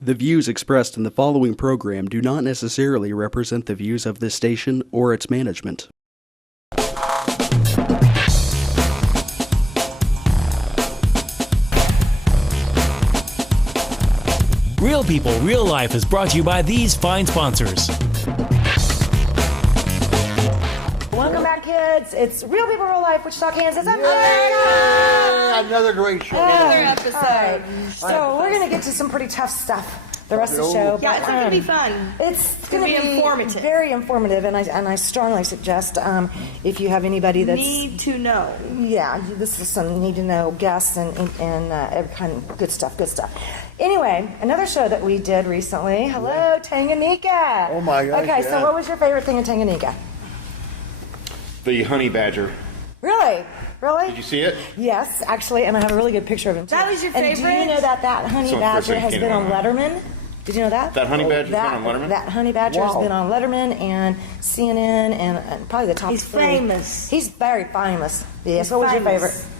The views expressed in the following program do not necessarily represent the views of this station or its management. Real People, Real Life is brought to you by these fine sponsors. Welcome back, kids. It's Real People, Real Life, Wichita, Kansas. Another great show. Another episode. All right. So we're going to get to some pretty tough stuff the rest of the show. Yeah, it's going to be fun. It's going to be informative. Very informative, and I strongly suggest if you have anybody that's... Need to know. Yeah, this is some need-to-know guests and every kind of good stuff. Anyway, another show that we did recently. Hello, Tanganyika. Oh, my gosh. Okay, so what was your favorite thing in Tanganyika? The honey badger. Really? Did you see it? Yes, actually, and I have a really good picture of him, too. That was your And favorite? do you know that honey So, badger first thing has came been to on my mind. Letterman? Did you know that? That honey badger's been on Letterman? That honey badger has been on Letterman and CNN and probably the top He's three. famous. He's very famous. Yes. What was your famous. favorite?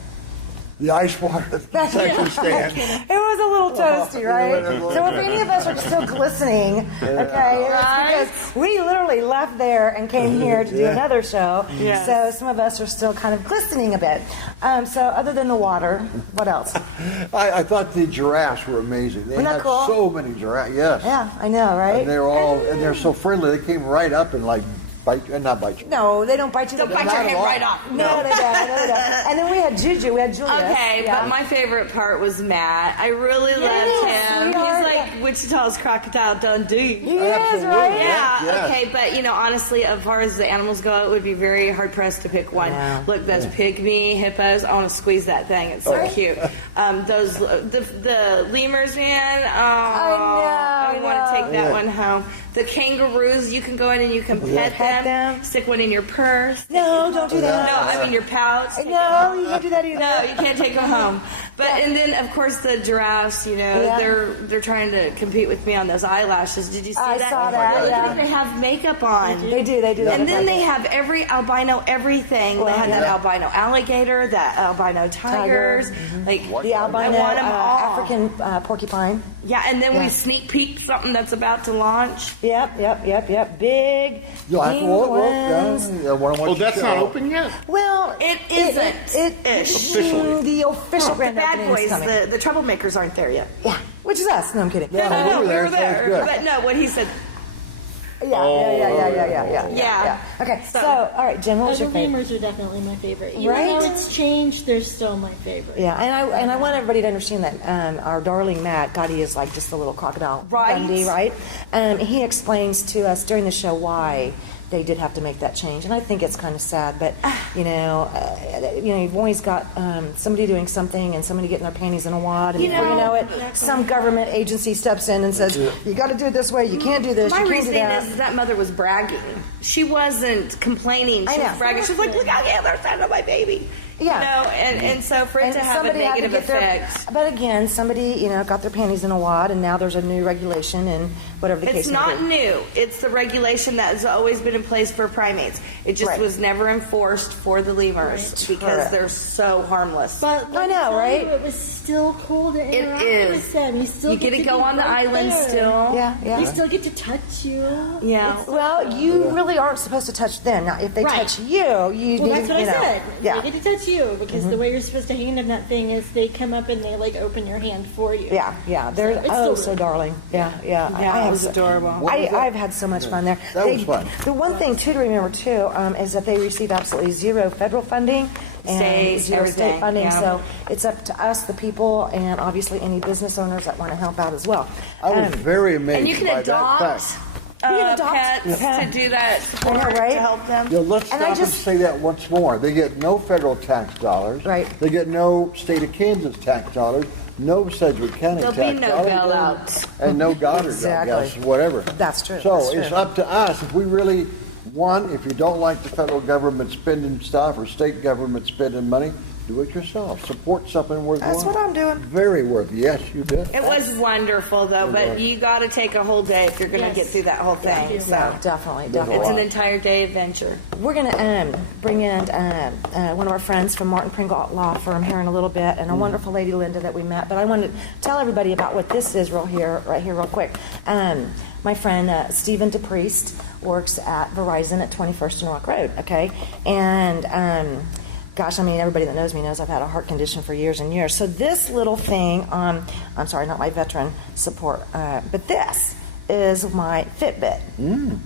The ice water concession stand. It was a little toasty, right? So if any of us are still glistening, okay, it's because we literally left there and came here to do another show. Yes. So some of us are still kind of glistening a bit. So other than the water, what else? I thought the giraffes were amazing. They Isn't that had cool? so many giraffes. Yes. Yeah, I know, right? And they're so friendly. They came right up and not bite you. No, they don't bite you. Don't They bite don't. your head right off. No, they don't. And then we had Juju. We had Julius. Okay, Yeah. but my favorite part was Matt. I really loved him. sweetheart. He's like Wichita's Crocodile Dundee. He is, Absolutely. right? Yeah, Yes. okay, but honestly, as far as the animals go, it would be very hard pressed to pick one. Yeah. Look, those pygmy hippos, I want to squeeze that thing. It's so cute. The lemurs, man. Oh, I want to take that one home. The kangaroos, you can go in and you can pet them. Stick one in your purse. No, don't do that. No, I mean your pouch. No, you can't do that either. No, you can't take them home. But and then of course the giraffes, they're trying to compete with me on those eyelashes. Did you see I that? saw that, yeah. They have makeup on. They do. And then they have every albino everything. They had that yeah. albino alligator, that albino tigers, like The albino I want 'em all. African porcupine. Yeah, and then Yeah. we sneak peek something that's about to launch. Yep. Big You'll have to look. penguins. Oh, that's not open yet? Well, It isn't. Officially. The official The grand bad opening is boys, coming. the troublemakers aren't there yet. Yeah, which is us. No, I'm kidding. Yeah. No, we were we were there, so it's there. good. But no, what he said. Yeah. Okay, so all right, Jen, what was The your favorite? lemurs are definitely my favorite. Even Right? though it's changed, they're still my favorite. Yeah, and I want everybody to understand that our darling Matt, God, he is like just a little crocodile Right. Dundee, right? He explains to us during the show why they did have to make that change, and I think it's kind of sad. But you've always got somebody doing something and somebody getting their panties in a wad, and before you know it, some government agency steps in and says, "You got to do it this way. You can't do this. My you can't do reasoning that." is that mother was bragging. She wasn't complaining. I She know. was bragging. She was like, "Look out, the other side of my baby." Yeah. And so for it And to have a somebody had to negative get their- effect. But again, somebody got their panties in a wad, and now there's a new regulation, and whatever the case It's may not be. new. It's the regulation that has always been in place for primates. It just Right. was never enforced for the lemurs because Correct. they're so harmless. But let I me know, tell right? you, it was still cool to interact is. with them. You still You get to go be on the right island there. still. Yeah. They still get to touch you. Yeah. It's- Well, you really aren't supposed to touch them. Now, if they Right. touch you, well, need, that's what I said. Yeah. Mm-hmm. They get to touch you because the way you're supposed to hand them that thing is they come up and they open your hand for you. Yeah, they're So it's so still- darling. Yeah. Yeah, it was so- adorable. I've had so much fun there. That was fun. The one thing too to remember too is that they receive absolutely zero federal funding and State, zero state everything, funding. yeah. So it's up to us, the people, and obviously any business owners that want to help out as well. I was very amazed And you can by adopt that fact. You can adopt pets pet. to do that support, I know, right? to help them. Let's And I stop and just- say that once more. They get no federal tax dollars. Right. They get no state of Kansas tax dollars. No Sedgwick County There'll tax be no dollars. bailouts. And no Goddard, Exactly. I guess, whatever. That's true, So that's it's true. up to us. If we really want, if you don't like the federal government spending stuff or state government spending money, Do it yourself. Support something worthwhile. That's what I'm doing. Very worth. Yes, you did. It was wonderful though, but you got to take a whole day if you're going to Yes. get through that whole thing. Yeah, So definitely, it's definitely. an entire day adventure. We're going to bring in one of our friends from Martin Pringle Law Firm here in a little bit, and a wonderful lady, Linda, that we met. But I wanted to tell everybody about what this is right here, real quick. My friend Stephen DePriest works at Verizon at 21st and Rock Road, okay? And gosh, I mean, everybody that knows me knows I've had a heart condition for years and years. So this little thing, I'm sorry, not my veteran support, but this is my Fitbit.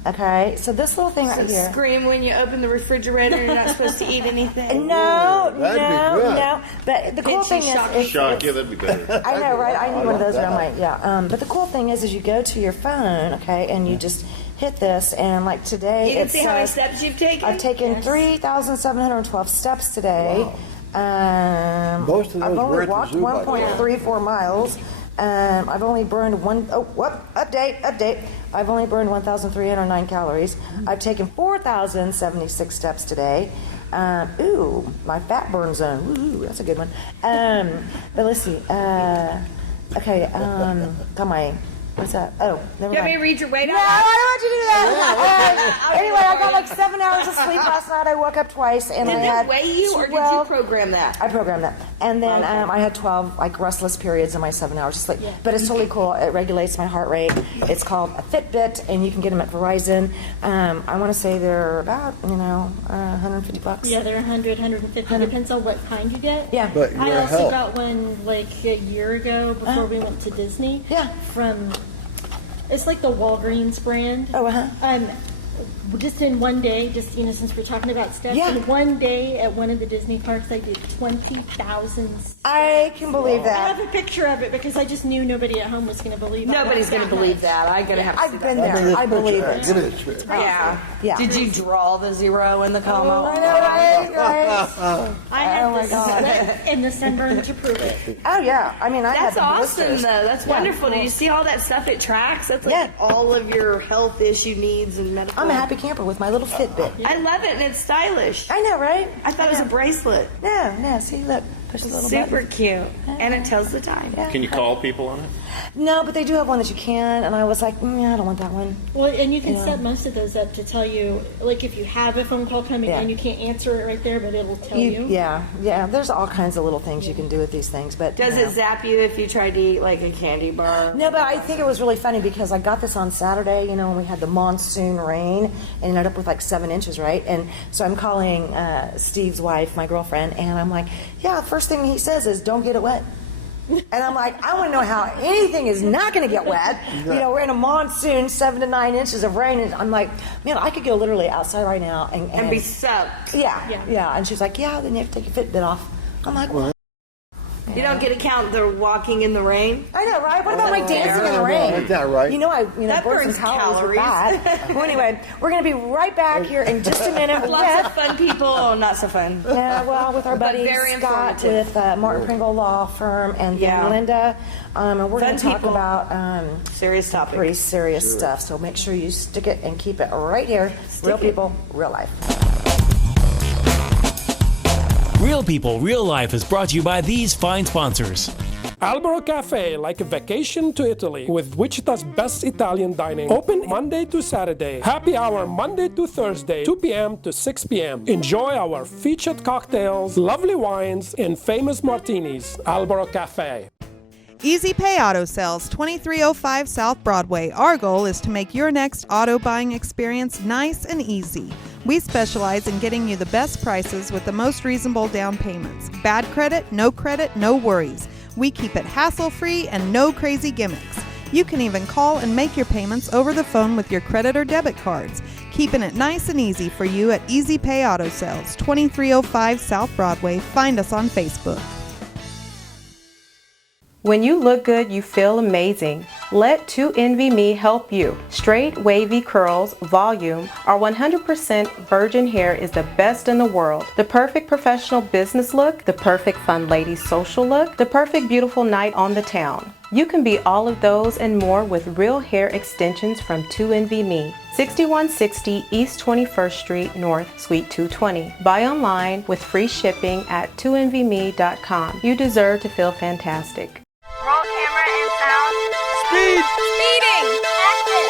Okay, so this little thing right here. Scream when you open the refrigerator and you're not supposed to eat anything. No, That'd be good. no. But the cool Did she thing shock is, Shock, yeah, that'd be better. I know, right? I need one of those, but I'm that. like, yeah. But the cool thing is you go to your phone, okay, and you just hit this, and like today, You didn't it see how many says steps you've taken? I've taken 3,712 steps today. Most of I've those were only at the walked zoo, by the way. 1.34 miles. I've only burned update. I've only burned 1,309 calories. I've taken 4,076 steps today. Ooh, my fat burn zone. Ooh, that's a good one. But let's see. Okay, got my, what's that? Oh, never You want me mind. to read your weight No, out? I don't want you to do that. Anyway, I got like 7 hours of sleep last night. I woke up twice, and Did I it had weigh you, or did you 12 program that? I programmed that. And then I had 12 like restless periods in my 7 hours of sleep. But it's totally cool. It regulates my heart rate. It's called a Fitbit, and you can get them at Verizon. I want to say they're about, $150. Yeah, they're 100, 150. Depends on what kind you get. Yeah. But I your also health. got one like a year ago before we went to Disney. Yeah. From, it's like the Walgreens brand. Oh, uh-huh. Just in one day, just since we're talking about steps, Yeah. in one day at one of the Disney parks, I did 20,000 steps. I can believe I that. have a picture of it because I just knew nobody at home was going to believe it. Nobody's going to believe that. I'm going to have to see I've been that. there. I believe it. Give me this picture. Yeah. Yeah. Did you draw the zero in the I comma? know, right? I had Oh, my the God. sweat and the sunburn to prove it. Oh, yeah. I mean, I had That's the awesome, blisters. though. That's Yeah. wonderful. Did you see all that stuff it tracks? That's like Yeah. all of your health issue needs and medical. I'm a happy camper with my little Fitbit. I love it, and it's stylish. I know, right? I thought it was a bracelet. No, see, look. Push the little Super button. cute. And it tells the time. Yeah. Can you call people on it? No, but they do have one that you can, and I was like, I don't want that one. Well, and you can Yeah. set most of those up to tell you, like if you have a phone call coming Yeah. and you can't answer it right there, but it'll tell you. Yeah. There's all kinds of little things you can do with these things, but Does it zap you if you tried to eat like a candy bar? No, but I think it was really funny because I got this on Saturday, when we had the monsoon rain and ended up with like 7 inches, right? And so I'm calling Steve's wife, my girlfriend, and I'm like, yeah, the first thing he says is, don't get it wet. And I'm like, I want to know how anything is not going to get wet. We're in a monsoon, 7 to 9 inches of rain, and I'm like, man, I could go literally outside right now And be soaked. yeah. And she's like, yeah, then you have to take your Fitbit off. I'm like, well, You don't get to count the walking in the rain? I know, right? What about my dancing in the rain? Ain't that right? That burned burns some calories with calories. that. Well, anyway, we're going to be right back here in just a minute Lots of with, fun people. Oh, not so fun. with our buddy very Scott informative. with Martin Pringle Law Firm and then Yeah. Linda. And we're going Fun to talk people. about Serious topic. pretty serious stuff. So make sure you stick it and keep it right here. Real people, real life. Real People, Real Life is brought to you by these fine sponsors. Albero Cafe, like a vacation to Italy, with Wichita's best Italian dining. Open Monday to Saturday. Happy hour Monday to Thursday, 2 p.m. to 6 p.m. Enjoy our featured cocktails, lovely wines, and famous martinis. Albero Cafe. Easy Pay Auto Sales, 2305 South Broadway. Our goal is to make your next auto buying experience nice and easy. We specialize in getting you the best prices with the most reasonable down payments. Bad credit, no worries. We keep it hassle-free and no crazy gimmicks. You can even call and make your payments over the phone with your credit or debit cards. Keeping it nice and easy for you at Easy Pay Auto Sales, 2305 South Broadway. Find us on Facebook. When you look good, you feel amazing. Let 2NV help you. Straight, wavy curls, volume, or 100% virgin hair is the best in the world. The perfect professional business look, the perfect fun lady social look, the perfect beautiful night on the town. You can be all of those and more with real hair extensions from 2NVMe. 6160 East 21st Street North, Suite 220. Buy online with free shipping at 2NVMe.com. You deserve to feel fantastic. Roll camera and sound. Speed! Speeding! Action!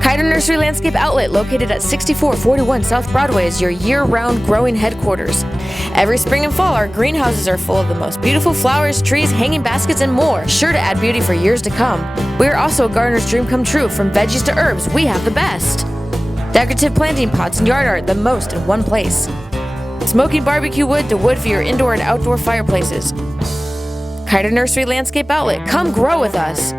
Kiter Nursery Landscape Outlet, located at 6441 South Broadway, is your year-round growing headquarters. Every spring and fall, our greenhouses are full of the most beautiful flowers, trees, hanging baskets, and more, sure to add beauty for years to come. We are also a gardener's dream come true. From veggies to herbs, we have the best. Decorative planting pots and yard art, the most in one place. Smoking barbecue wood to wood for your indoor and outdoor fireplaces. Kiter Nursery Landscape Outlet, come grow with us.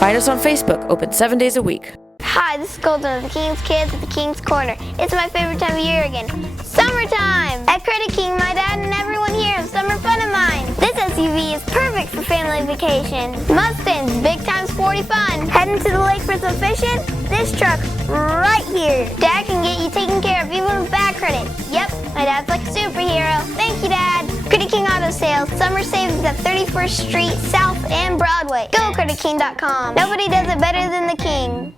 Find us on Facebook, open 7 days a week. Hi, this is Golden of the King's Kids at the King's Corner. It's my favorite time of year again. Summertime! At Credit King, my dad and everyone here have summer fun in mind. This SUV is perfect for family vacation. Mustang's big times 40 fun. Heading to the lake for some fishing? This truck right here. Dad can get you taken care of even with bad credit. Yep, my dad's like a superhero. Thank you, Dad. Credit King Auto Sales. Summer savings at 31st Street South and Broadway. Go CreditKing.com. Nobody does it better than the King.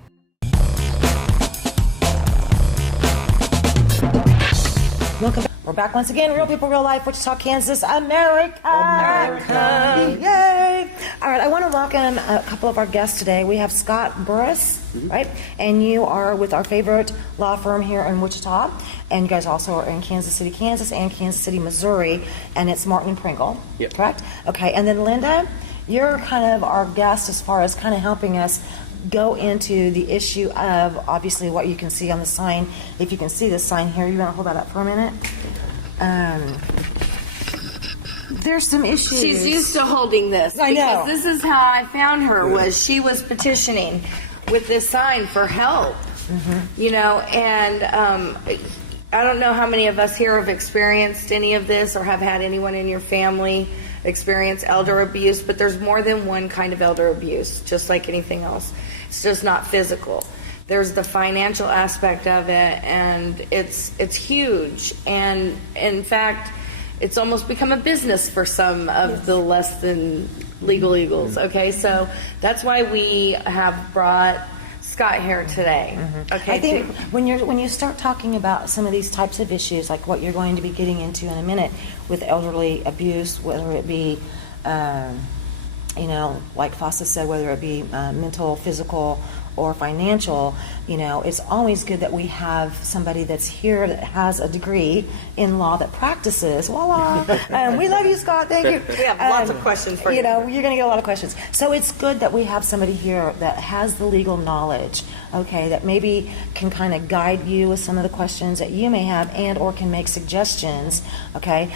Welcome back. We're back once again. Real people, real life. Wichita, Kansas, America. Yay! All right, I want to welcome a couple of our guests today. We have Scott Burris, right? And you are with our favorite law firm here in Wichita. And you guys also are in Kansas City, Kansas, and Kansas City, Missouri. And it's Martin and Pringle, correct? Okay, and then Linda, you're kind of our guest as far as kind of helping us go into the issue of obviously what you can see on the sign. If you can see this sign here, you want to hold that up for a minute? There's some issues. She's used to holding this. I know. Because this is how I found her, was she was petitioning with this sign for help. You know, and I don't know how many of us here have experienced any of this or have had anyone in your family experience elder abuse, but there's more than one kind of elder abuse, just like anything else. It's just not physical. There's the financial aspect of it, and it's huge. And in fact, it's almost become a business for some of the less than legal eagles. Okay, so that's why we have brought Scott here today. Okay, I think when you start talking about some of these types of issues, like what you're going to be getting into in a minute with elderly abuse, whether it be, you know, like Fossa said, whether it be mental, physical, or financial, you know, it's always good that we have somebody that's here that has a degree in law that practices. Voila! We love you, Scott. Thank you. We have lots of questions for you. You know, you're going to get a lot of questions. So it's good that we have somebody here that has the legal knowledge, okay, that maybe can kind of guide you with some of the questions that you may have and or can make suggestions, okay?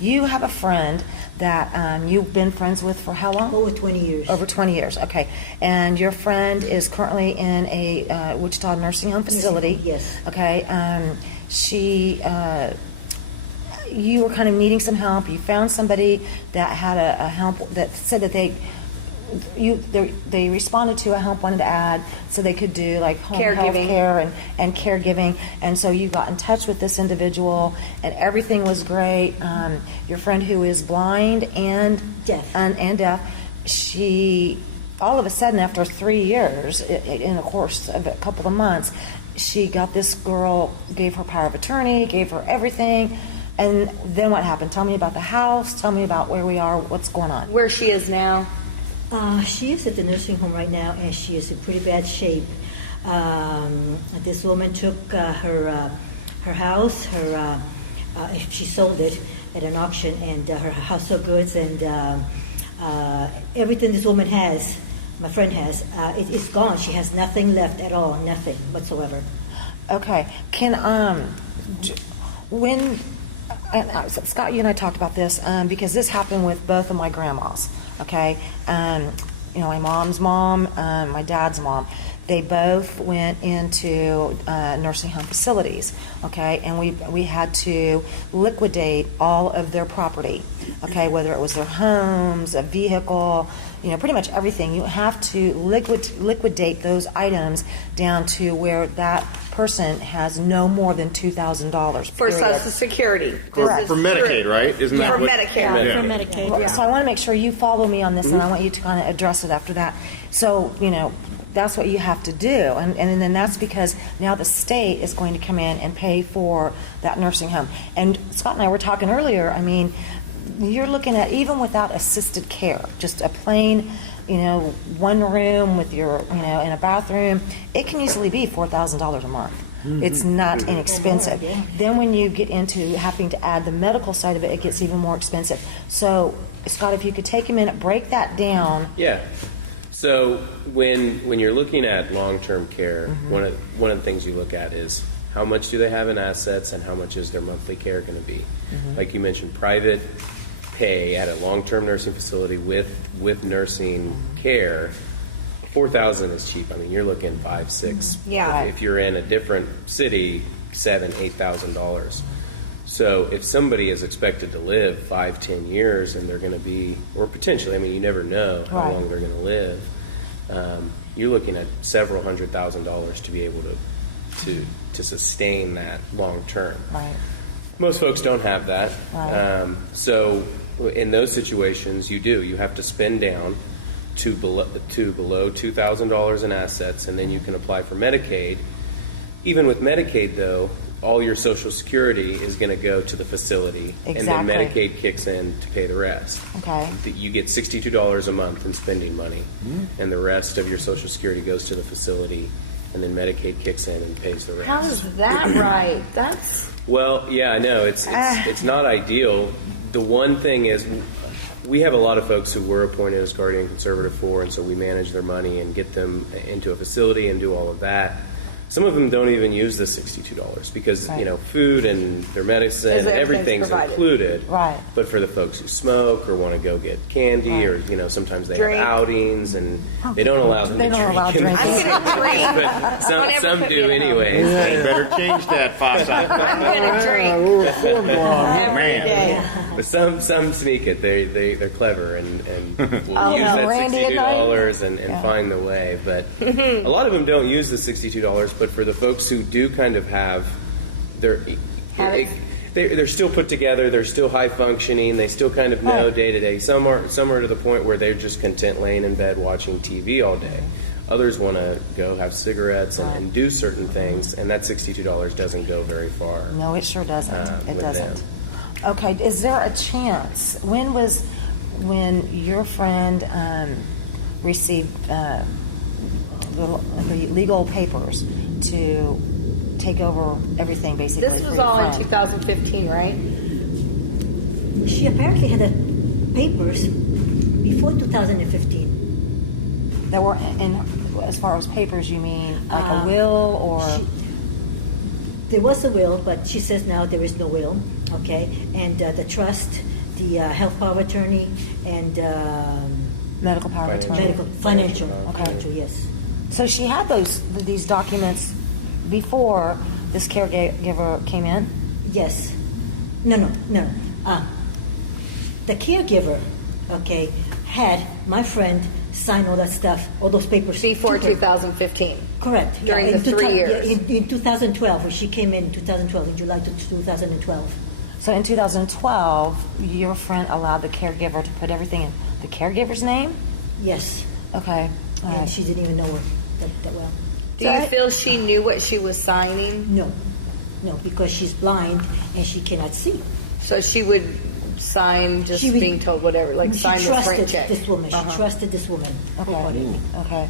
You have a friend that you've been friends with for how long? Over 20 years. Over 20 years, okay. And your friend is currently in a Wichita nursing home facility. Yes. Okay. You were kind of needing some help. You found somebody that had a help that said that they responded to a help wanted to add so they could do like home health care and caregiving, and so you got in touch with this individual and everything was great. Your friend who is blind and deaf, she all of a sudden after 3 years, in a course of a couple of months, she got this girl, gave her power of attorney, gave her everything. And then what happened? Tell me about the house. Tell me about where we are. What's going on? Where she is now? She is at the nursing home right now, and she is in pretty bad shape. This woman took her house. She sold it at an auction, and her household goods and everything this woman has, my friend has, it's gone. She has nothing left at all, nothing whatsoever. Okay. Can Scott, you and I talked about this because this happened with both of my grandmas. Okay, you know, my mom's mom, my dad's mom. They both went into nursing home facilities, okay, and we had to liquidate all of their property, okay, whether it was their homes, a vehicle, pretty much everything. You have to liquidate those items down to where that person has no more than $2,000 For Social Security. For Medicaid, right? Isn't that for what? Medicaid? Yeah. For Medicaid, yeah. So I want to make sure you follow me on this, and I want you to kind of address it after that. So, that's what you have to do. And then that's because now the state is going to come in and pay for that nursing home. And Scott and I were talking earlier, you're looking at, even without assisted care, just a plain, one room with your, in a bathroom, it can easily be $4,000 a month. It's not inexpensive. Then when you get into having to add the medical side of it, it gets even more expensive. So, Scott, if you could take a minute, break that down. Yeah. So when you're looking at long-term care, one of the things you look at is how much do they have in assets and how much is their monthly care going to be. Like you mentioned, private pay at a long-term nursing facility with nursing care, $4,000 is cheap. You're looking $5,000, $6,000. Yeah. If you're in a different city, $7,000, $8,000. So if somebody is expected to live 5-10 years and they're going to be, or potentially, you never know how long they're going to live, you're looking at several $100,000 to be able to sustain that long term. Right. Most folks don't have that. Right. So in those situations, you have to spend down to below $2,000 in assets, and then you can apply for Medicaid. Even with Medicaid, though, all your Social Security is going to go to the facility, and then Medicaid kicks in to pay the rest. Okay. You get $62 a month in spending money, and the rest of your Social Security goes to the facility, and then Medicaid kicks in and pays the rest. How is that right? That's... Well, yeah, I know. It's not ideal. The one thing is, we have a lot of folks who we're appointed as guardian conservative for, and so we manage their money and get them into a facility and do all of that. Some of them don't even use the $62 because, food and their medicine, everything's included. Right. But for the folks who smoke or want to go get candy or, sometimes they have outings and they don't allow them to drink. I'm going to drink. But some do anyways. You better change that, Fasa. I'm going to drink. Man. But some sneak it. They're clever and will use that $62 and find the way. But a lot of them don't use the $62. But for the folks who do kind of have they're still put together, they're still high functioning, they still kind of know day to day. Some are to the point where they're just content laying in bed watching TV all day. Others want to go have cigarettes and do certain things, and that $62 doesn't go very far. No, it sure doesn't. It doesn't. Them. Okay, is there a chance? When your friend received the legal papers to take over everything, basically? This was all in 2015, right? She apparently had the papers before 2015. That were in, as far as papers, you mean like a will or? There was a will, but she says now there is no will. Okay, and the trust, the health power of attorney, and medical power of attorney. Financial, yes. So she had these documents before this caregiver came in? Yes. No. The caregiver, had my friend sign all that stuff, all those papers. Before 2015. Correct. During the 3 years. In 2012, when she came in 2012, in July 2012. So in 2012, your friend allowed the caregiver to put everything in the caregiver's name? Yes. Okay. And she didn't even know her that well. Do you feel she knew what she was signing? No, because she's blind and she cannot see. So she would sign just being told whatever, like sign this rent check. This woman. She trusted this woman. Okay.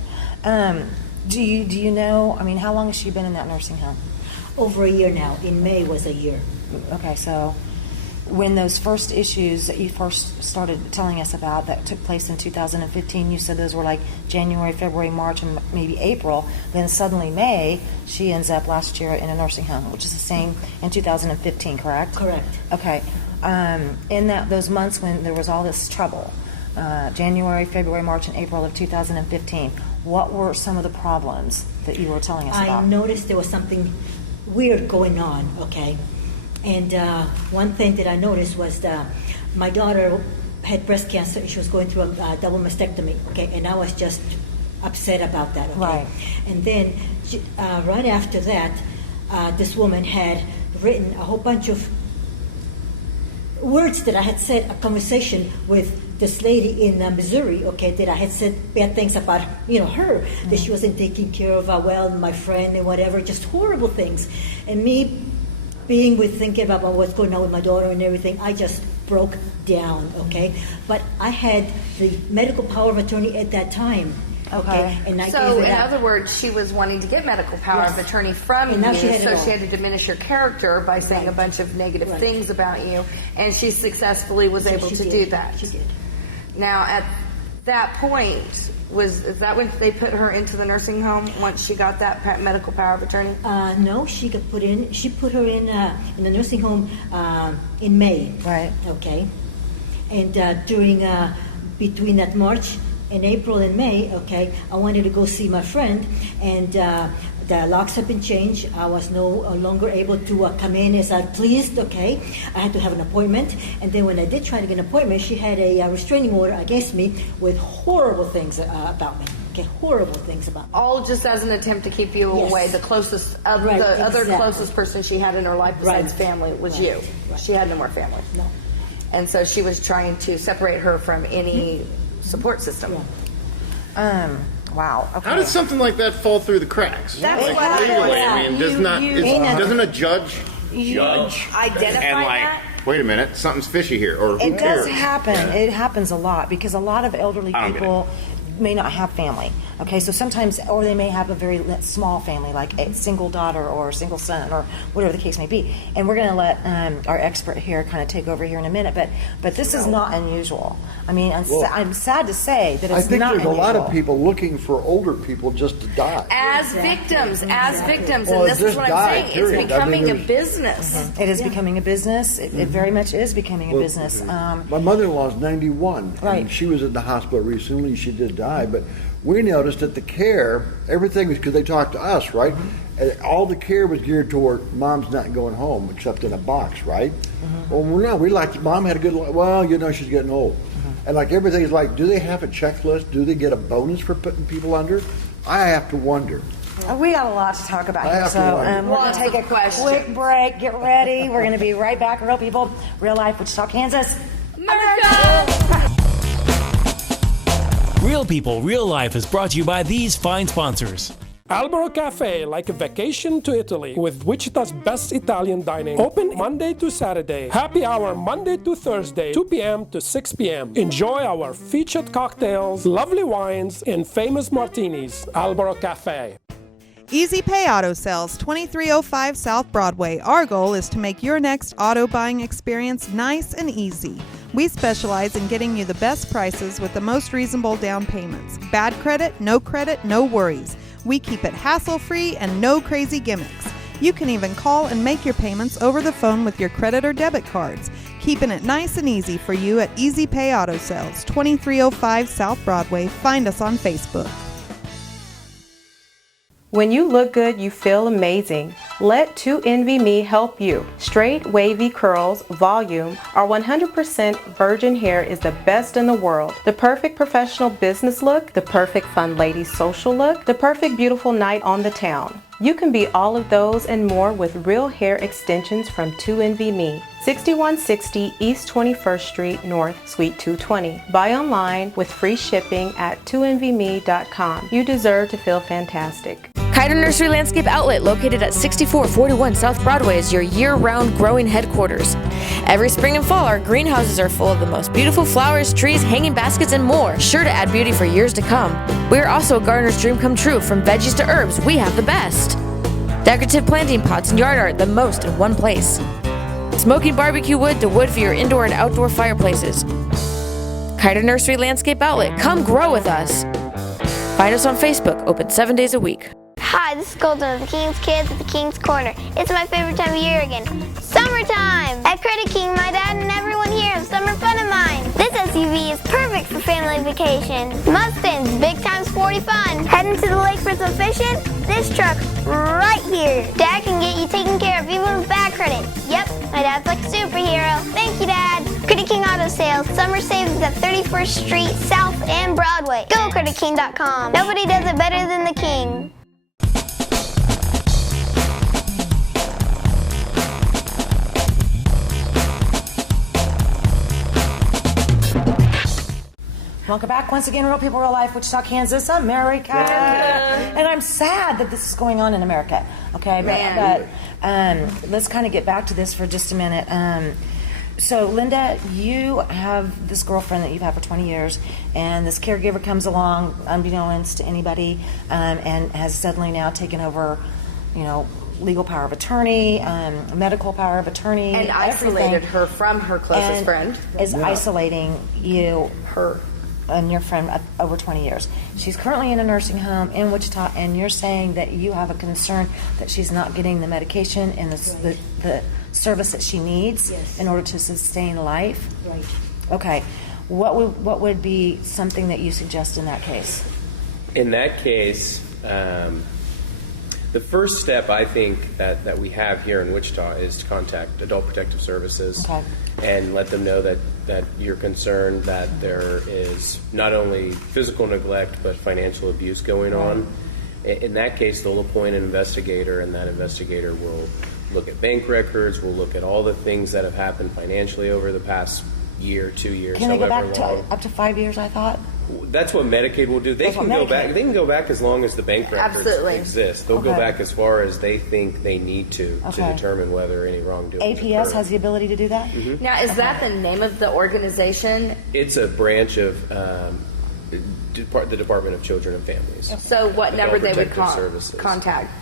Do you know? How long has she been in that nursing home? Over a year now. In May was a year. Okay, so when those first issues that you first started telling us about that took place in 2015, you said those were like January, February, March, and maybe April. Then suddenly May, she ends up last year in a nursing home, which is the same in 2015, correct? Correct. Okay. In those months when there was all this trouble, January, February, March, and April of 2015, what were some of the problems that you were telling us about? I noticed there was something weird going on, okay? And one thing that I noticed was my daughter had breast cancer. She was going through a double mastectomy, okay? And I was just upset about that, okay? Right. And then right after that, this woman had written a whole bunch of words that I had said, a conversation with this lady in Missouri, okay, that I had said bad things about, her, that she wasn't taking care of, my friend and whatever, just horrible things. And me thinking about what's going on with my daughter and everything, I just broke down, okay? But I had the medical power of attorney at that time. Okay. And I So, gave it in up. other words, she was wanting to get medical power of attorney from And now you, she had it so all. she had to diminish your character by saying a bunch of negative things about you, and she successfully was able she to did. do that. She did. Now, at that point, is that when they put her into the nursing home, once she got that medical power of attorney? No, she put her in the nursing home in May. Right. Okay. And during between that March and April and May, okay, I wanted to go see my friend, and the locks had been changed. I was no longer able to come in as I pleased, okay. I had to have an appointment, and then when I did try to get an appointment, she had a restraining order against me with horrible things about me. Okay, horrible things about me. All just as an attempt to keep you away. The closest, the other closest person she had in her life besides family was you. She had no more family. No. And so she was trying to separate her from any support system. Wow. Okay. How did something like that fall through the cracks? That's like, what legally, I I mean, doesn't a judge identify and that? wait a minute, something's fishy here, or who It cares? does happen. It happens a lot because a lot of elderly I don't get people may not have family. Okay, so sometimes, or they may have a very small family, like a single daughter or a single son, or whatever the case may be. And we're going to let our expert here kind of take over here in a minute. But this is not unusual. I mean, I'm sad to say that it's I think not there's unusual. a lot of people looking for older people just to die. As victims, Well, and this is just what die, I'm saying. period. It's I mean, becoming a there's- business. It is becoming a business. It very much is becoming a business. My mother-in-law's 91, Right. and she was in the hospital recently. She did die, but we noticed that the care, everything was, because they talked to us, right? And all the care was geared toward mom's not going home except in a box, right? Well, we liked, mom had a good life. Well, she's getting old. And like everything's like, do they have a checklist? Do they get a bonus for putting people under? I have to wonder. We got a lot to talk about I here, have to so wonder. we're going to take a quick break. Get ready. We're going to be right back. Real people, real life, Wichita, Kansas. Real People, Real Life is brought to you by these fine sponsors. Albero Cafe, like a vacation to Italy, with Wichita's best Italian dining. Open Monday to Saturday. Happy hour Monday to Thursday, 2 p.m. to 6 p.m. Enjoy our featured cocktails, lovely wines, and famous martinis. Albero Cafe. Easy Pay Auto Sales, 2305 South Broadway. Our goal is to make your next auto buying experience nice and easy. We specialize in getting you the best prices with the most reasonable down payments. Bad credit, no worries. We keep it hassle-free and no crazy gimmicks. You can even call and make your payments over the phone with your credit or debit cards. Keeping it nice and easy for you at Easy Pay Auto Sales, 2305 South Broadway. Find us on Facebook. When you look good, you feel amazing. Let 2NVMe help you. Straight, wavy curls, volume, or 100% virgin hair is the best in the world. The perfect professional business look, the perfect fun lady social look, the perfect beautiful night on the town. You can be all of those and more with real hair extensions from 2NVMe. 6160 East 21st Street North, Suite 220. Buy online with free shipping at 2NVMe.com. You deserve to feel fantastic. Kiter Nursery Landscape Outlet, located at 6441 South Broadway, is your year-round growing headquarters. Every spring and fall, our greenhouses are full of the most beautiful flowers, trees, hanging baskets, and more, sure to add beauty for years to come. We are also a gardener's dream come true. From veggies to herbs, we have the best. Decorative planting pots and yard art, the most in one place. Smoking barbecue wood to wood for your indoor and outdoor fireplaces. Kiter Nursery Landscape Outlet, come grow with us. Find us on Facebook, open 7 days a week. Hi, this is Golden of the King's Kids at the King's Corner. It's my favorite time of year again. Summertime! At Credit King, my dad and everyone here have summer fun of mine. This SUV is perfect for family vacation. Mustangs, big time sporty fun. Heading to the lake for some fishing? This truck right here. Dad can get you taken care of even with bad credit. Yep, my dad's like a superhero. Thank you, Dad. Credit King Auto Sales. Summer savings at 31st Street South and Broadway. Go CreditKing.com. Nobody does it better than the King. Welcome back once again, Real People, Real Life, Wichita, Kansas, America. And I'm sad that this is going on in America. Okay, but let's kind of get back to this for just a minute. So, Linda, you have this girlfriend that you've had for 20 years, and this caregiver comes along, unbeknownst to anybody, and has suddenly now taken over, legal power of attorney, medical power of attorney, and isolated her from her closest friend. Is isolating her and your friend over 20 years. She's currently in a nursing home in Wichita, and you're saying that you have a concern that she's not getting the medication and the service that she needs in order to sustain life. Right. Okay. What would be something that you suggest in that case? In that case, the first step I think that we have here in Wichita is to contact Adult Protective Services and let them know that you're concerned that there is not only physical neglect but financial abuse going on. In that case, they'll appoint an investigator, and that investigator will look at bank records, will look at all the things that have happened financially over the past year, 2 years, Can they go back long. up to 5 years, I thought? That's what Medicaid will do. They can go back. They can go back as long as the bank records exist. They'll go back as far as they think they need to determine whether any wrongdoing. APS has the ability to do that. Mm-hmm. Now, is that the name of the organization? It's a branch of the Department of Children and Families. So, what number they would Services. contact?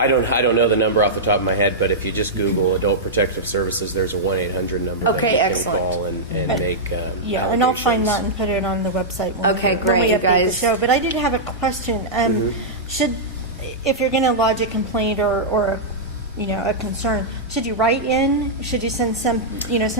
I don't know the number off the top of my head, but if you just Google Adult Protective Services, there's a 1-800 number that you can call and make and I'll find that and put it on the website when we update the show. But I did have a question. If you're going to lodge a complaint or a concern, should you write in? Should you send some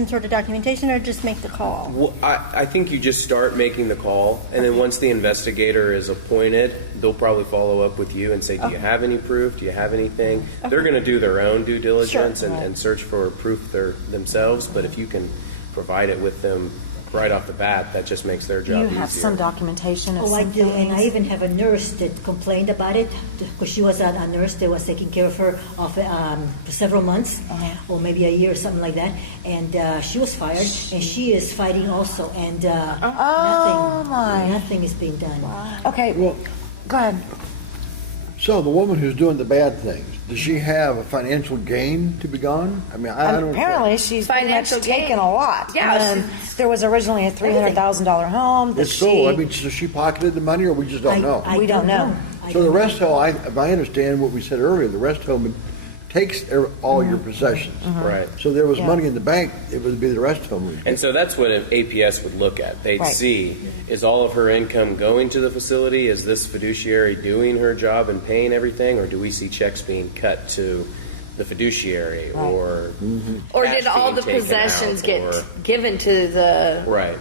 sort of documentation, or just make the call? Well, I think you just start making the call, and then once the investigator is appointed, they'll probably follow up with you and say, do you have any proof? Do you have anything? They're going to do their own due diligence and search for proof themselves, but if you can provide it with them right off the bat, that just makes their job easier. You have some documentation of I some do, things? and I even have a nurse that complained about it, because she was a nurse that was taking care of her for several months, or maybe a year or something like that, and she was fired, and she is fighting also, and nothing is being done. Okay, well, go ahead. So the woman who's doing the bad things, does she have a financial gain to be gone? I mean, I don't. Apparently, she's Financial taken a lot. Yeah, there was originally a $300,000 home that It's so. I mean, so she pocketed the money, or we just don't know. We don't know. So the rest home, if I understand what we said earlier, the rest home takes all your possessions. Right. So there was money in the bank, it would be the rest home. And so that's what an APS would look at. They'd see, is all of her income going to the facility? Is this fiduciary doing her job and paying everything? Or do we see checks being cut to the fiduciary or did all the possessions get given to the... Right.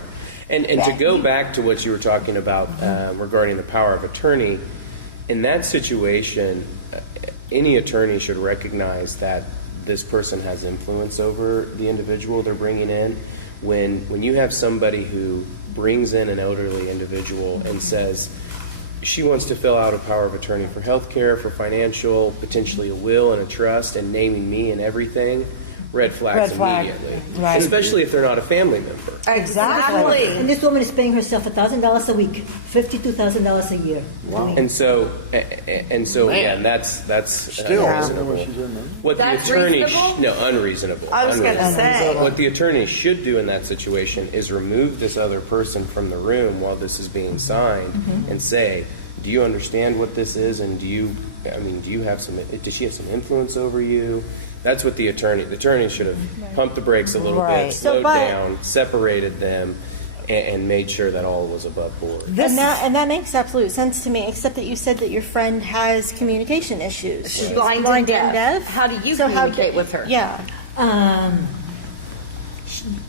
And to go back to what you were talking about regarding the power of attorney, in that situation, any attorney should recognize that this person has influence over the individual they're bringing in. When you have somebody who brings in an elderly individual and says she wants to fill out a power of attorney for health care, for financial, potentially a will and a trust, and naming me and everything, red flags immediately. Right. Especially if they're not a family member. Exactly. And this woman is paying herself $1,000 a week, $52,000 a year. Wow. And so again, that's still unreasonable. What That's the attorney reasonable? unreasonable. I was going to say. What the attorney should do in that situation is remove this other person from the room while this is being signed and say, do you understand what this is, and does she have some influence over you? That's what the attorney should have pumped the brakes a little bit, slowed down, separated them, and made sure that all was above board. And that makes absolute sense to me, except that you said that your friend has communication issues. She's blind and deaf. How do you communicate with her? Yeah.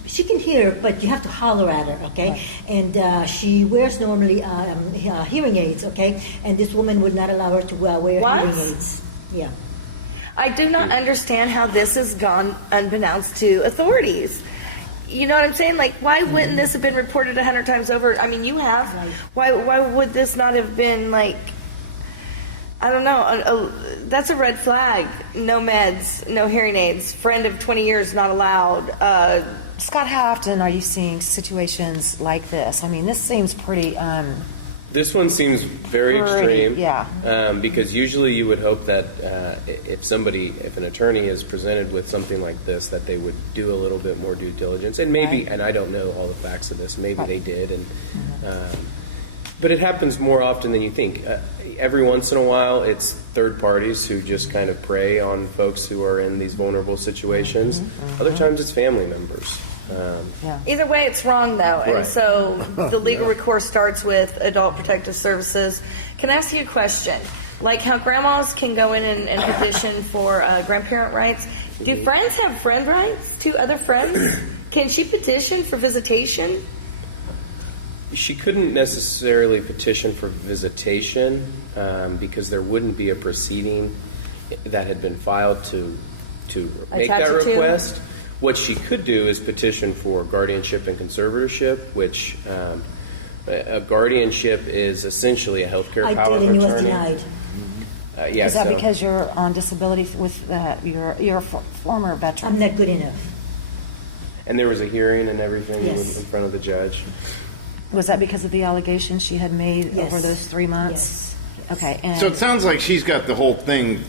She can hear, but you have to holler at her, okay? Right. And she wears normally hearing aids, okay? And this woman would not allow her to wear hearing aids. Yeah. I do not understand how this has gone unbeknownst to authorities. You know what I'm saying? Like, why wouldn't this have been reported 100 times over? I mean, you have. Right. Why would this not have been, like, I don't know, that's a red flag. No meds, no hearing aids, friend of 20 years not allowed. Scott, how often are you seeing situations like this? I mean, this seems pretty... This one seems very extreme. Yeah. Because usually you would hope that if an attorney is presented with something like this, that they would do a little bit more due diligence. And maybe, and I don't know all the facts of this, maybe they did. And but it happens more often than you think. Every once in a while, it's third parties who just kind of prey on folks who are in these vulnerable situations. Other times it's family members. Either way, it's wrong, though. And so the legal recourse starts with Adult Protective Services. Can I ask you a question? Like how grandmas can go in and petition for grandparent rights, do friends have friend rights to other friends? Can she petition for visitation? She couldn't necessarily petition for visitation because there wouldn't be a proceeding that had been filed to make that request. What she could do is petition for guardianship and conservatorship, which a guardianship is essentially a healthcare power of attorney. I was denied. Is that because you're on disability with you're a former veteran? I'm not good enough. And there was a hearing and everything in front of the judge. Was that because of the allegations she had made over those 3 months? Yes. Okay. And so it sounds like she's got the whole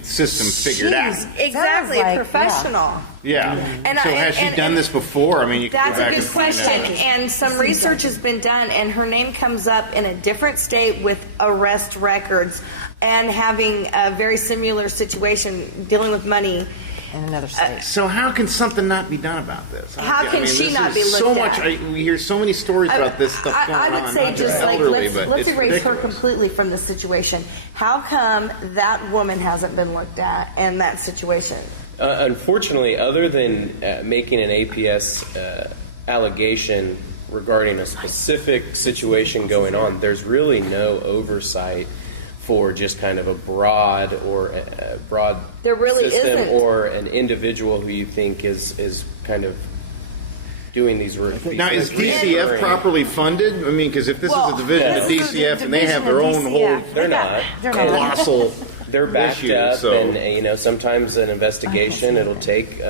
system figured out. Exactly, like, professional. Yeah. So has she done this before? I mean, you can that's go back a good question. And some research has been done, and her name comes up in a different state with arrest records and having a very similar situation dealing with money in another state. So how can something not be done about this? How can she not be looked so at? much. We hear so many stories about this stuff going on. I would say just like elderly, let's erase ridiculous. her completely from this situation. How come that woman hasn't been looked at in that situation? Unfortunately, other than making an APS allegation regarding a specific situation going on, there's really no oversight for just kind of a broad there really system isn't. Or an individual who you think is kind of doing these. Now, is DCF properly funded? I mean, because if this is a division of DCF and they have their own whole they're not colossal. They're backed issue, up, so. And sometimes an investigation it'll take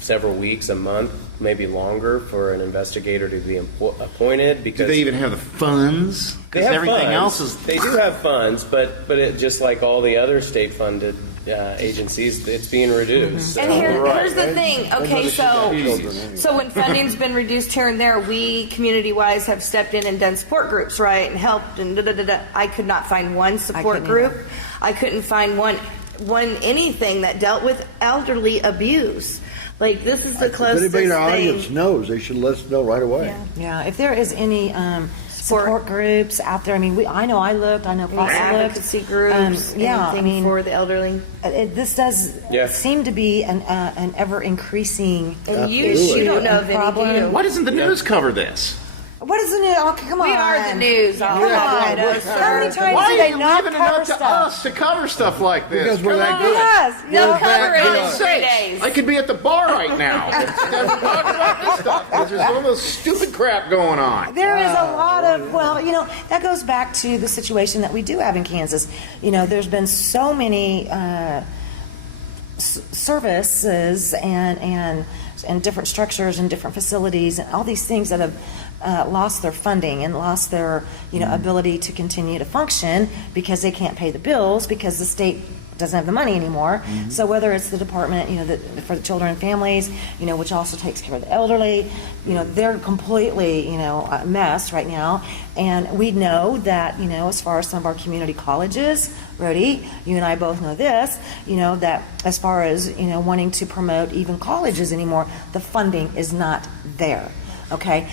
several weeks, a month, maybe longer for an investigator to be appointed. Because do they even have the funds? They have everything funds. else is. They do have funds, but it, just like all the other state-funded agencies, it's being reduced. And here's the thing. Okay, so when funding's been reduced here and there, we community-wise have stepped in and done support groups, right, and helped and da-da-da-da. I could not find one support group. I couldn't find one anything that dealt with elderly abuse. Like, this is the closest thing. If anybody in our audience knows, they should let us know right away. Yeah, if there is any support groups out there, I mean, I know I looked, I know Fox looked. Advocacy groups, anything for the elderly. This does seem to be an ever-increasing and you don't know of any, do you? Why doesn't the news cover this? What is the news? Oh, come on. We are the news. Come on. How many times Why do they are you not leaving it cover up to stuff? us to cover stuff like this? Because we're that good. Yes. They'll cover it in 3 days. I could be at the bar right now. Talking about this stuff because there's all this stupid crap going on. There is a lot of, that goes back to the situation that we do have in Kansas. There's been so many services and different structures and different facilities and all these things that have lost their funding and lost their ability to continue to function because they can't pay the bills because the state doesn't have the money anymore. So whether it's the department for the children and families, which also takes care of the elderly, they're completely a mess right now. And we know that as far as some of our community colleges, Rhodey, you and I both know this, that as far as wanting to promote even colleges anymore, the funding is not there. Okay,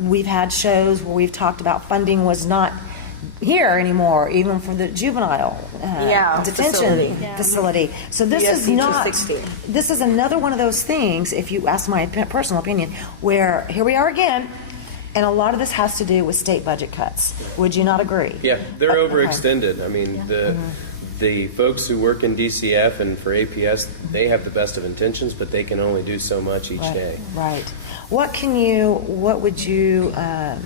we've had shows where we've talked about funding was not here anymore, even for the juvenile detention facility. So this is not. This is another one of those things. If you ask my personal opinion, where here we are again. And a lot of this has to do with state budget cuts. Would you not agree? Yeah, they're overextended. I mean, the folks who work in DCF and for APS, they have the best of intentions, but they can only do so much each day. Right. What would you, I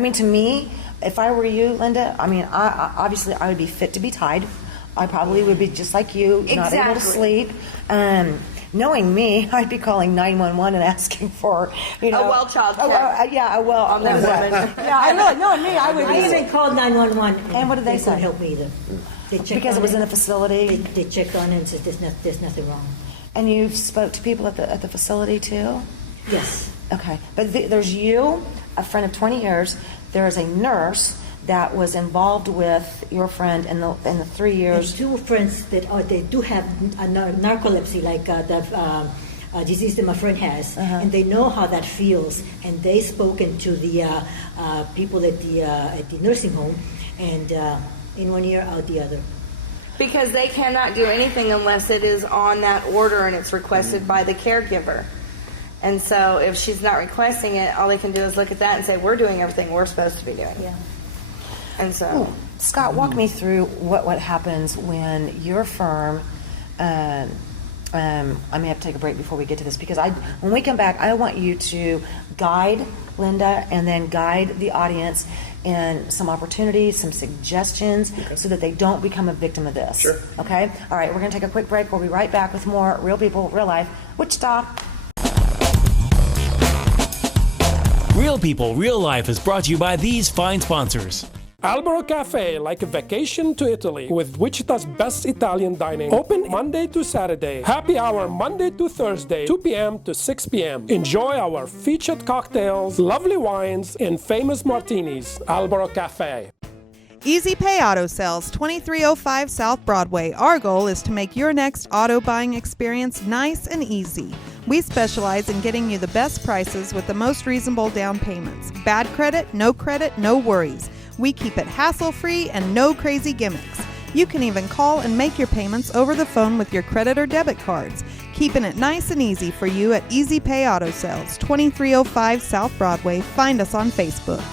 mean, to me, if I were you, Linda, I mean, obviously I would be fit to be tied. I probably would be just like you, not able to sleep. Knowing me, I'd be calling 911 and asking for, a well child check. A well on that woman. Knowing me, I would. I even called 911. And what did they say? Couldn't help me either. They checked because it was in a facility. They checked on it and said there's nothing wrong. And you spoke to people at the facility too? Yes. Okay, but there's you, a friend of 20 years. There is a nurse that was involved with your friend in the 3 years. There's two friends that they do have narcolepsy, like the disease that my friend has, and they know how that feels. And they spoken to the people at the nursing home, and in one ear, out the other. Because they cannot do anything unless it is on that order and it's requested by the caregiver. And so if she's not requesting it, all they can do is look at that and say, we're doing everything we're supposed to be doing. Yeah. And so, Scott, walk me through what happens when your firm. I may have to take a break before we get to this because when we come back, I want you to guide Linda and then guide the audience in some opportunities, some suggestions, so that they don't become a victim of this. Sure. Okay. All right. We're going to take a quick break. We'll be right back with more Real People, Real Life, Wichita. Real People, Real Life is brought to you by these fine sponsors. Albero Cafe, like a vacation to Italy, with Wichita's best Italian dining. Open Monday to Saturday. Happy hour Monday to Thursday, 2 p.m. to 6 p.m. Enjoy our featured cocktails, lovely wines, and famous martinis. Albero Cafe. Easy Pay Auto Sales, 2305 South Broadway. Our goal is to make your next auto buying experience nice and easy. We specialize in getting you the best prices with the most reasonable down payments. Bad credit, no worries. We keep it hassle-free and no crazy gimmicks. You can even call and make your payments over the phone with your credit or debit cards. Keeping it nice and easy for you at Easy Pay Auto Sales, 2305 South Broadway. Find us on Facebook.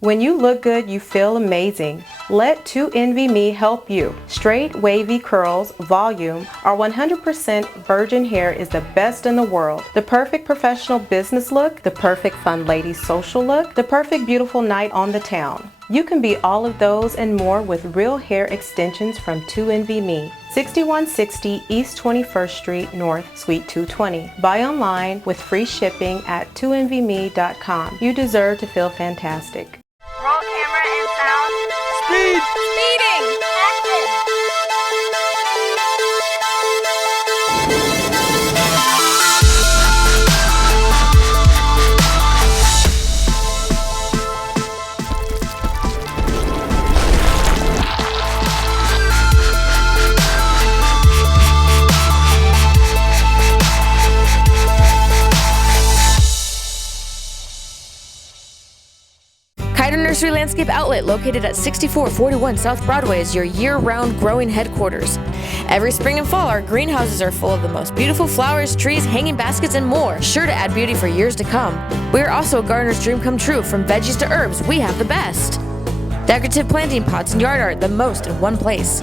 When you look good, you feel amazing. Let 2NVMe help you. Straight, wavy curls, volume, our 100% virgin hair is the best in the world. The perfect professional business look, the perfect fun lady social look, the perfect beautiful night on the town. You can be all of those and more with real hair extensions from 2NVMe. 6160 East 21st Street North, Suite 220. Buy online with free shipping at 2NVMe.com. You deserve to feel fantastic. Roll camera and sound. Speed! Speeding! Action! Kiter Nursery Landscape Outlet, located at 6441 South Broadway, is your year-round growing headquarters. Every spring and fall, our greenhouses are full of the most beautiful flowers, trees, hanging baskets, and more, sure to add beauty for years to come. We are also a gardener's dream come true. From veggies to herbs, we have the best. Decorative planting pots and yard art, the most in one place.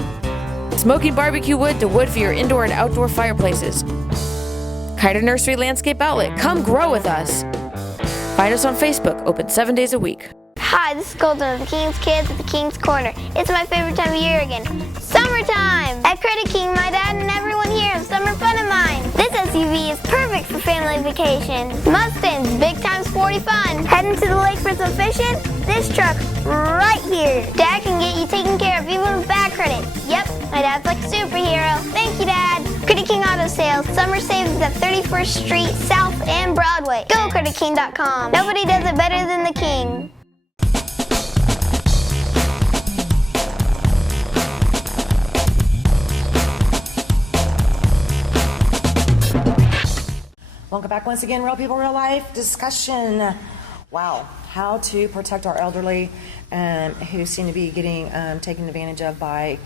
Smoking barbecue wood to wood for your indoor and outdoor fireplaces. Kiter Nursery Landscape Outlet, come grow with us. Find us on Facebook, open 7 days a week. Hi, this is Golden of the King's Kids at the King's Corner. It's my favorite time of year again. Summertime! At Credit King, my dad and everyone here have summer fun of mine. This SUV is perfect for family vacations. Mustangs, big time sporty fun. Heading to the lake for some fishing? This truck right here. Dad can get you taken care of even with bad credit. Yep, my dad's like a superhero. Thank you, Dad. Credit King Auto Sales. Summer savings at 31st Street, South, and Broadway. Go CreditKing.com. Nobody does it better than the King. Welcome back once again, Real People, Real Life discussion. Wow, how to protect our elderly who seem to be getting taken advantage of by